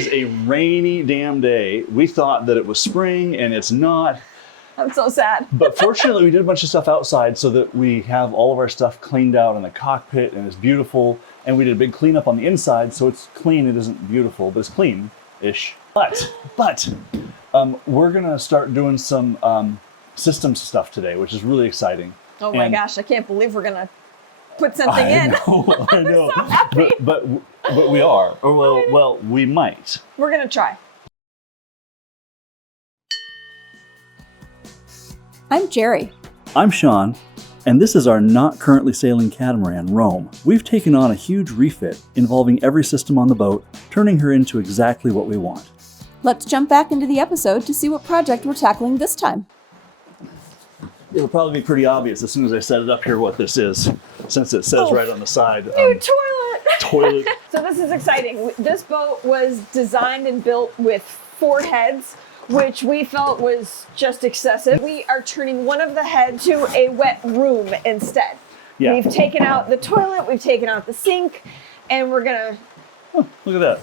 is a rainy damn day. We thought that it was spring and it's not. I'm so sad. But fortunately, we did a bunch of stuff outside so that we have all of our stuff cleaned out in the cockpit and it's beautiful. And we did a big cleanup on the inside, so it's clean. It isn't beautiful, but it's clean-ish. But we're gonna start doing some systems stuff today, which is really exciting. Oh my gosh, I can't believe we're gonna put something in. I know. So happy. But we are. Or well, we might. We're gonna try. I'm Geri. I'm Shawn, and this is our not currently sailing catamaran, Rome. We've taken on a huge refit involving every system on the boat, turning her into exactly what we want. Let's jump back into the episode to see what project we're tackling this time. It'll probably be pretty obvious as soon as I set it up here what this is, since it says right on the side. New Toilet. So this is exciting. This boat was designed and built with 4 heads, which we felt was just excessive. We are turning one of the heads to a wet room instead. Yeah. We've taken out the toilet, we've taken out the sink, and we're gonna Look at that.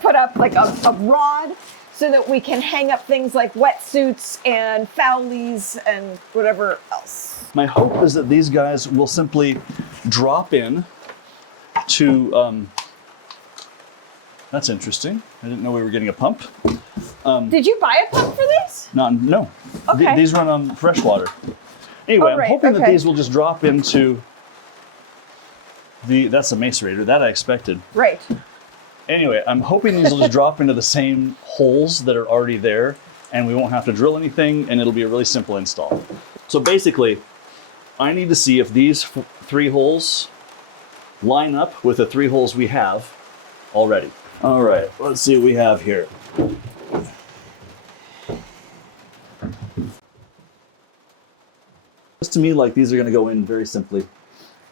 put up like a rod so that we can hang up things like wetsuits and foulies and whatever else. My hope is that these guys will simply drop in to, that's interesting. I didn't know we were getting a pump. Did you buy a pump for these? No. Okay. These run on fresh water. Anyway, Oh, right, I'm hoping that okay. these will just drop into that's a macerator, that I expected. Right. Anyway, I'm hoping these will just drop into the same holes that are already there and we won't have to drill anything and it'll be a really simple install. So basically, I need to see if these 3 holes line up with the 3 holes we have already. All right, let's see what we have here. Looks to me like these are going to go in very simply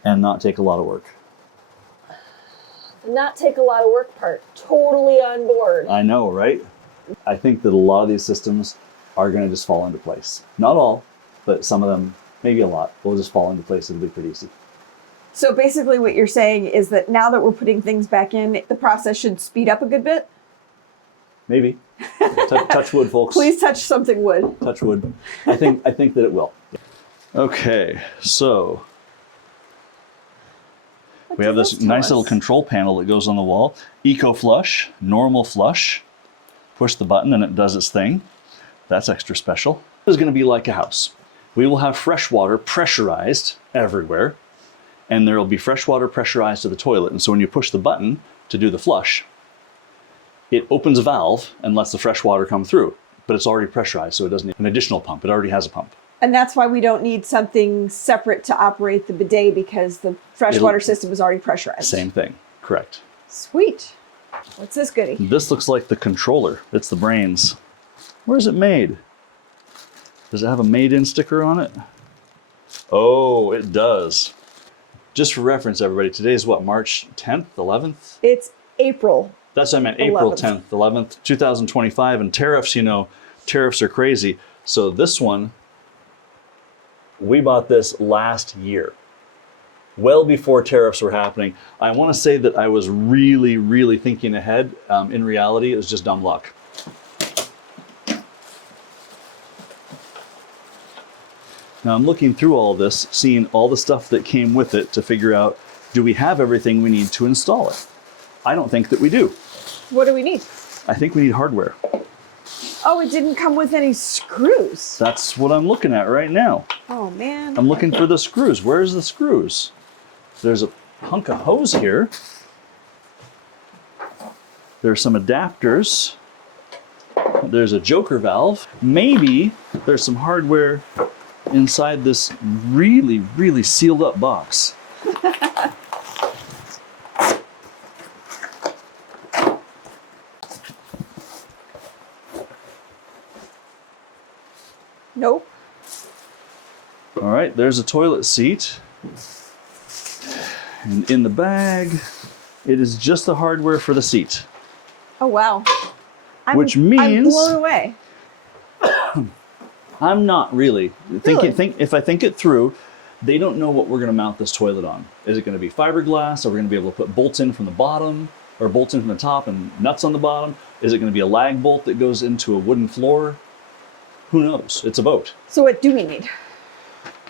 and not take a lot of work. Not take a lot of work part. Totally on board. I know, right? I think that a lot of these systems are going to just fall into place. Not all, but some of them, maybe a lot, will just fall into place. It'll be pretty easy. So basically what you're saying is that now that we're putting things back in, the process should speed up a good bit? Maybe. Touch wood, folks. Please touch something wood. Touch wood. I think that it will. Okay, so we have this nice little control panel that goes on the wall. Eco flush, normal flush. Push the button and it does its thing. That's extra special. This is going to be like a house. We will have fresh water pressurized everywhere, and there will be fresh water pressurized to the toilet. And so when you push the button to do the flush, it opens a valve and lets the fresh water come through, but it's already pressurized, so it doesn't need an additional pump. It already has a pump. And that's why we don't need something separate to operate the bidet, because the freshwater system is already pressurized. Same thing, correct. Sweet. What's this goodie? This looks like the controller. It's the brains. Where is it made? Does it have a made in sticker on it? Oh, it does. Just for reference, everybody, today is what, March 10th, 11th? It's April. That's what I meant, April 10th, 11th, 2025. And tariffs, you know, tariffs are crazy. So this one, we bought this last year, well before tariffs were happening. I want to say that I was really, really thinking ahead. In reality, it was just dumb luck. Now I'm looking through all of this, seeing all the stuff that came with it to figure out, do we have everything we need to install it? I don't think that we do. What do we need? I think we need hardware. Oh, it didn't come with any screws. That's what I'm looking at right now. Oh, man. I'm looking for the screws. Where's the screws? There's a hunk of hose here. There's some adapters. There's a joker valve. Maybe there's some hardware inside this really, really sealed up box. Nope. All right, there's a toilet seat. And in the bag, it is just the hardware for the seat. Oh, wow. Which I'm means blown away. I'm not really. Really? If I think it through, they don't know what we're going to mount this toilet on. Is it going to be fiberglass? Are we going to be able to put bolts in from the bottom? or bolts in from the top and nuts on the bottom? Is it going to be a lag bolt that goes into a wooden floor? Who knows? It's a boat. So what do we need?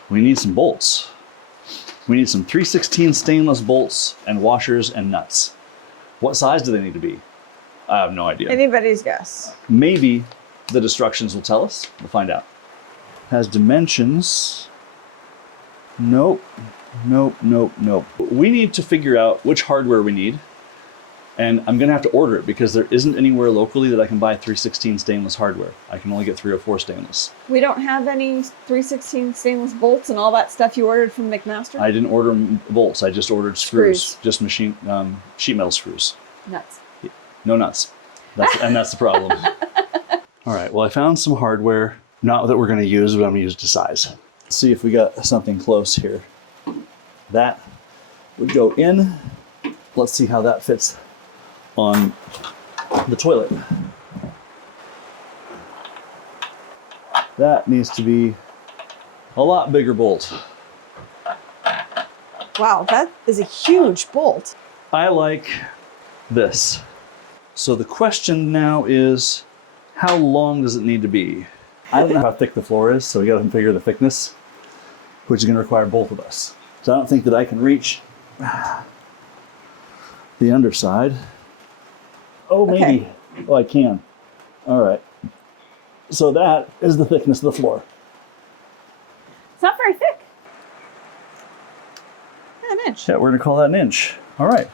We need some bolts. We need some 3/16 stainless bolts and washers and nuts. What size do they need to be? I have no idea. Anybody's guess. Maybe the instructions will tell us. We'll find out. Has dimensions. Nope. Nope, nope, nope. We need to figure out which hardware we need. And I'm gonna have to order it because there isn't anywhere locally that I can buy 3/16 stainless hardware. I can only get 304 stainless. We don't have any 3/16 stainless bolts and all that stuff you ordered from McMaster? I didn't order bolts, I just ordered screws. Just machine, sheet metal screws. Nuts. No nuts. And that's the problem. All right, well, I found some hardware, not that we're gonna use, but I'm gonna use it to size. Let's see if we got something close here. That would go in. Let's see how that fits on the toilet. That needs to be a lot bigger bolt. Wow, that is a huge bolt. I like this. So the question now is, how long does it need to be? I don't know how thick the floor is, so we gotta figure the thickness, which is gonna require both of us. So I don't think that I can reach the underside. Oh, maybe. Okay. Oh, I can. All right. So that is the thickness of the floor. It's not very thick. An inch. Yeah, we're gonna call that an inch. All right.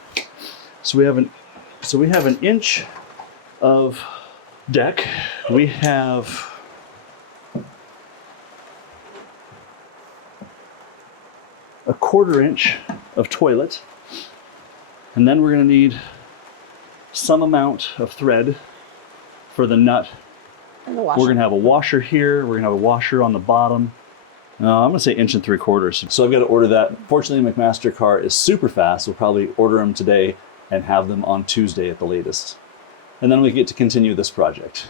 So we have an inch of deck. We have a 1/4 inch of toilet, and then we're going to need some amount of thread for the nut. And the washer. We're going to have a washer here. We're going to have a washer on the bottom. I'm going to say 1 3/4. So I've got to order that. Fortunately, McMaster car is super fast. We'll probably order them today and have them on Tuesday at the latest. And then we get to continue this project.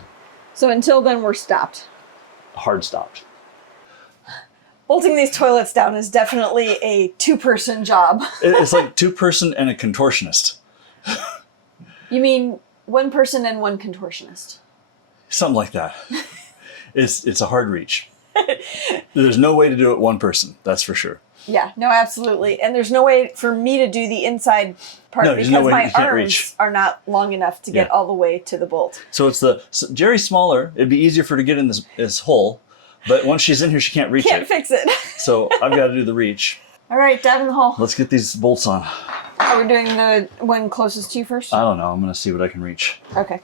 So until then, we're stopped. Hard stopped. Bolting these toilets down is definitely a 2-person job. It's like 2-person and a contortionist. You mean 1 person and 1 contortionist? Something like that. It's a hard reach. There's no way to do it 1 person, that's for sure. Yeah, no, absolutely. And there's no way for me to do the inside part No, there's because no way my you can't arms reach. are not long enough to get Yeah. all the way to the bolt. So Jerry's smaller. It'd be easier for her to get in this hole, but once she's in here, she can't reach Can't it. fix it. So I've got to do the reach. All right, dive in the hole. Let's get these bolts on. Are we doing the one closest to you first? I don't know. I'm going to see what I can reach. Okay.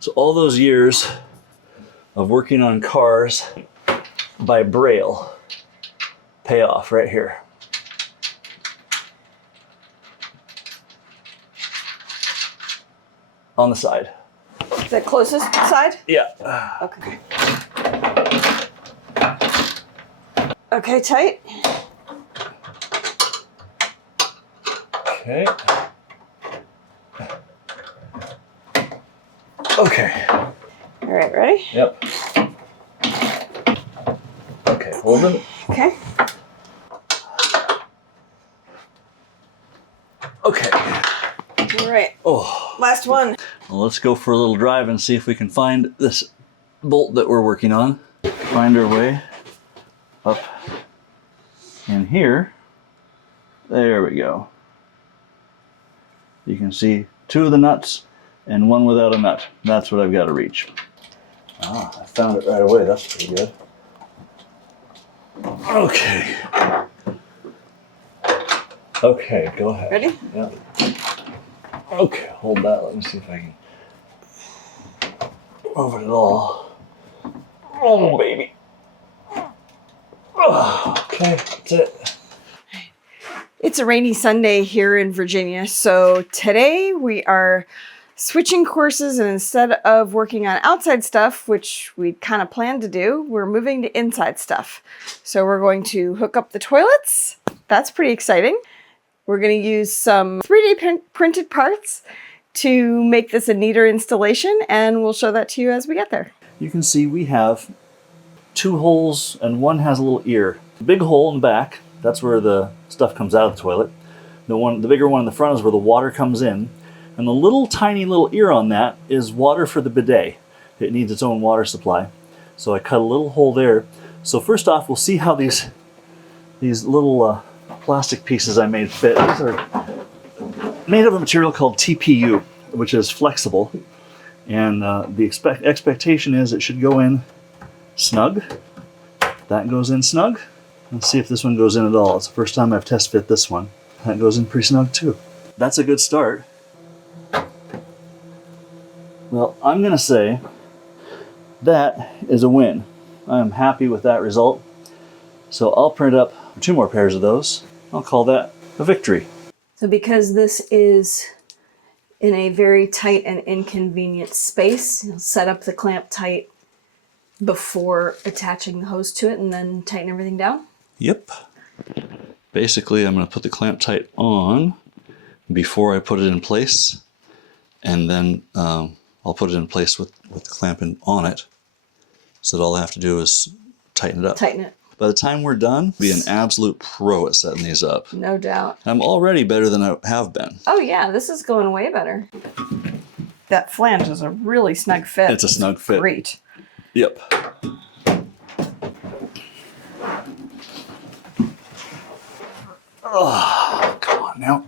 So all those years of working on cars by braille pay off right here. On the side. The closest side? Yeah. Okay. Okay, tight. Okay. Okay. All right, ready? Yep. Okay, hold them. Okay. Okay. All right. Oh, Last one. well, let's go for a little drive and see if we can find this bolt that we're working on. Find our way up in here. There we go. You can see 2 of the nuts and 1 without a nut. That's what I've got to reach. Ah, I found it right away. That's pretty good. Okay. Okay, go ahead. Ready? Yep. Okay, hold that. Let me see if I can move it at all. Oh, baby. Oh, okay, that's it. It's a rainy Sunday here in Virginia, so today we are switching courses, and instead of working on outside stuff, which we kind of planned to do, we're moving to inside stuff. So we're going to hook up the toilets. That's pretty exciting. We're going to use some 3D printed parts to make this a neater installation, and we'll show that to you as we get there. You can see we have 2 holes and 1 has a little ear. Big hole in the back, that's where the stuff comes out of the toilet. The bigger one in the front is where the water comes in. And the little tiny little ear on that is water for the bidet. It needs its own water supply. So I cut a little hole there. So first off, we'll see how these little plastic pieces I made fit. These are made of a material called TPU, which is flexible. And the expectation is it should go in snug. That goes in snug. Let's see if this one goes in at all. It's the first time I've test fit this one. That goes in pretty snug too. That's a good start. Well, I'm gonna say that is a win. I'm happy with that result. So I'll print up 2 more pairs of those. I'll call that a victory. So because this is in a very tight and inconvenient space, you'll set up the Clamptite before attaching the hose to it and then tighten everything down? Yep. Basically, I'm going to put the Clamptite on before I put it in place, and then I'll put it in place with the clamp on it, so that all I have to do is tighten it up. Tighten it. By the time we're done, be an absolute pro at setting these up. No doubt. I'm already better than I have been. Oh yeah, this is going way better. That flange is a really snug fit. It's a snug fit. Great. Yep. Oh, come on now.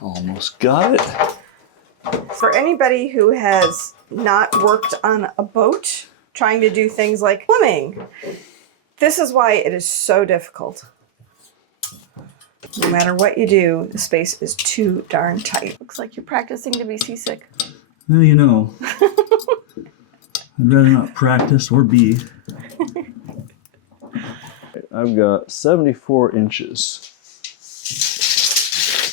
Almost got it. For anybody who has not worked on a boat, trying to do things like swimming, this is why it is so difficult. No matter what you do, the space is too darn tight. Looks like you're practicing to be seasick. Well, you know, I'd rather not practice or be. I've got 74 inches.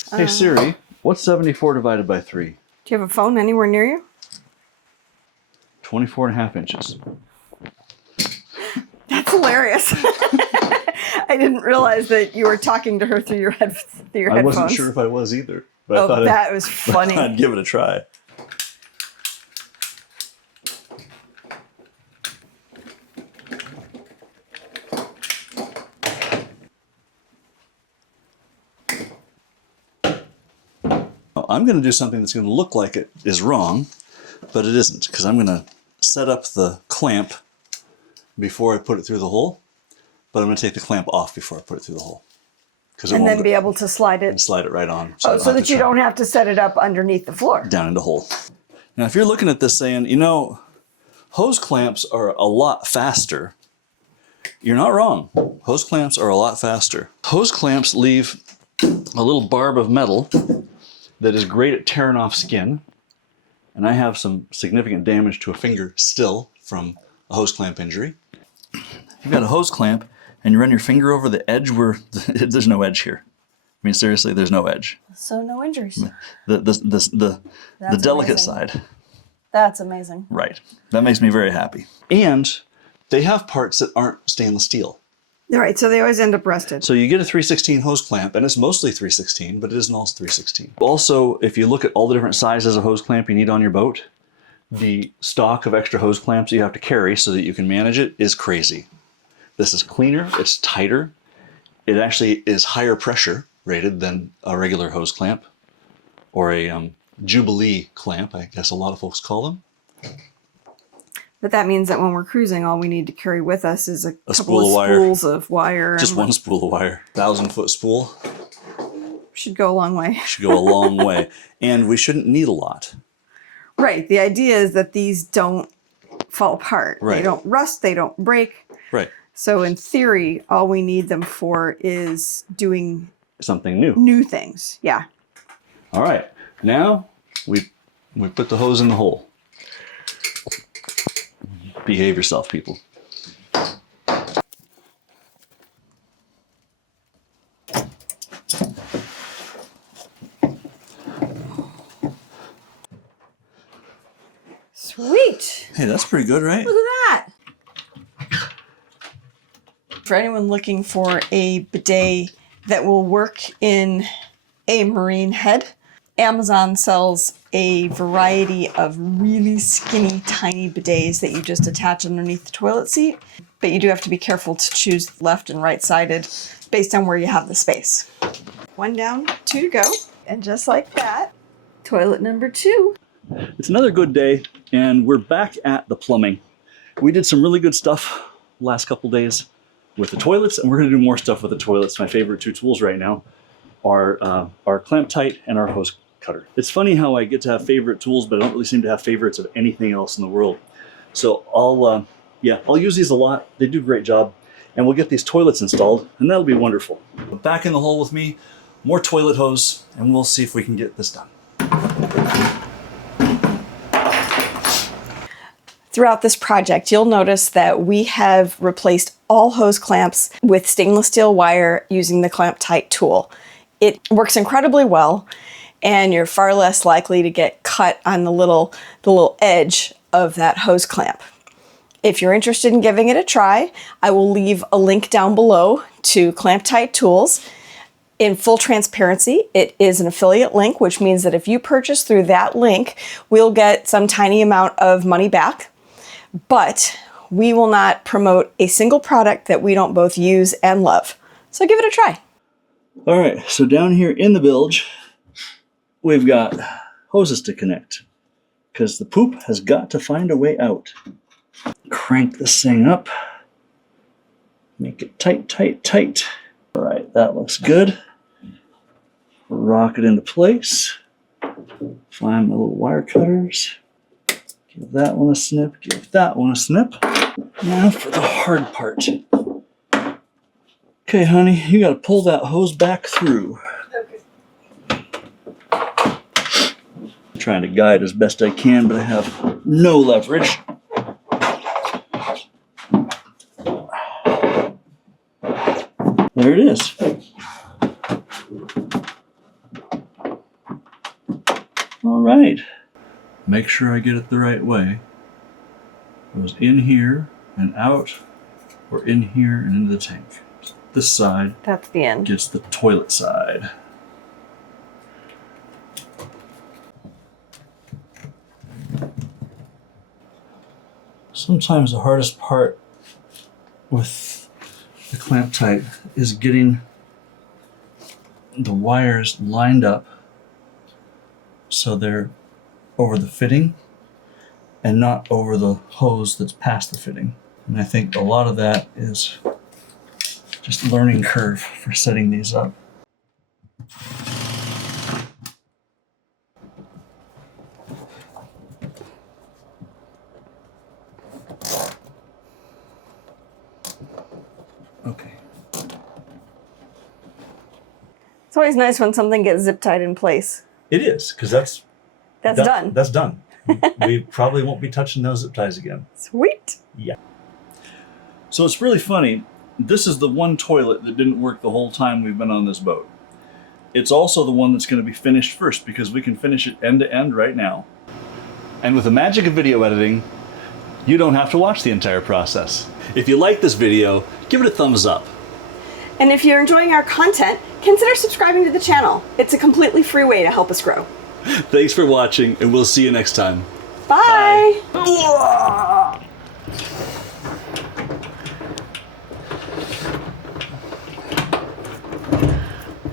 Hey Siri, what's 74 divided by 3? Do you have a phone anywhere near you? 24 and a half inches. That's hilarious. I didn't realize that you were talking to her through your headphones. I wasn't sure if I was either, but I thought that was funny. I'd give it a try. I'm going to do something that's going to look like it is wrong, but it isn't, because I'm going to set up the clamp before I put it through the hole, but I'm going to take the clamp off before I put it through the hole. And then be able to slide it. And slide it right on. So that you don't have to set it up underneath the floor. Down in the hole. Now, if you're looking at this saying, you know, hose clamps are a lot faster, you're not wrong. Hose clamps are a lot faster. Hose clamps leave a little barb of metal that is great at tearing off skin. And I have some significant damage to a finger still from a hose clamp injury. You've got a hose clamp and you run your finger over the edge where there's no edge here. I mean, seriously, there's no edge. So no injuries. The delicate amazing. side. That's amazing. Right. That makes me very happy. And they have parts that aren't stainless steel. All right, so they always end up rusted. So you get a 3/16 hose clamp, and it's mostly 3/16, but it isn't also 3/16. Also, if you look at all the different sizes of hose clamp you need on your boat, the stock of extra hose clamps you have to carry so that you can manage it is crazy. This is cleaner, it's tighter, it actually is higher pressure rated than a regular hose clamp, or a Jubilee clamp, I guess a lot of folks call them. But that means that when we're cruising, all we need to carry with us is a couple spool of of spools of wire. Just one spool of wire. 1,000-foot spool. Should go a long way. Should go a long way. And we shouldn't need a lot. Right. The idea is that these don't fall apart. Right. They don't rust. They don't break. Right. So in theory, all we need them for is doing something new. New things. Yeah. All right. Now we put the hose in the hole. Behave yourself, people. Sweet. Hey, that's pretty good, right? Look at that. For anyone looking for a bidet that will work in a marine head, Amazon sells a variety of really skinny, tiny bidets that you just attach underneath the toilet seat. But you do have to be careful to choose left and right-sided based on where you have the space. One down, 2 to go. And just like that, toilet number 2. It's another good day, and we're back at the plumbing. We did some really good stuff last couple days with the toilets, and we're going to do more stuff with the toilets. My favorite 2 tools right now are our Clamptite and our hose cutter. It's funny how I get to have favorite tools, but I don't really seem to have favorites of anything else in the world. So I'll use these a lot. They do a great job, and we'll get these toilets installed, and that'll be wonderful. Back in the hole with me, more toilet hose, and we'll see if we can get this done. Throughout this project, you'll notice that we have replaced all hose clamps with stainless steel wire using the Clamptite tool. It works incredibly well, and you're far less likely to get cut on the little edge of that hose clamp. If you're interested in giving it a try, I will leave a link down below to Clamptite Tools. In full transparency, it is an affiliate link, which means that if you purchase through that link, we'll get some tiny amount of money back. But we will not promote a single product that we don't both use and love. So give it a try. All right, so down here in the bilge, we've got hoses to connect because the poop has got to find a way out. Crank this thing up, make it tight, tight, tight. All right, that looks good. Rock it into place. Find my little wire cutters. Give that one a snip, give that one a snip. Now for the hard part. Okay, honey, you gotta pull that hose back through. Okay. Trying to guide as best I can, but I have no leverage. There it is. All right. Make sure I get it the right way. It goes in here and out, or in here and into the tank. This side, that's the end, gets the toilet side. Sometimes the hardest part with the Clamptite is getting the wires lined up so they're over the fitting and not over the hose that's past the fitting. And I think a lot of that is just learning curve for setting these up. Okay. It's always nice when something gets zip tied in place. It is, because that's done. That's done. We probably won't be touching those zip ties again. Sweet. Yeah. So it's really funny. This is the one toilet that didn't work the whole time we've been on this boat. It's also the one that's going to be finished first because we can finish it end to end right now. And with the magic of video editing, you don't have to watch the entire process. If you like this video, give it a thumbs up. And if you're enjoying our content, consider subscribing to the channel. It's a completely free way to help us grow. Thanks for watching, and we'll see you next time. Bye. Bye.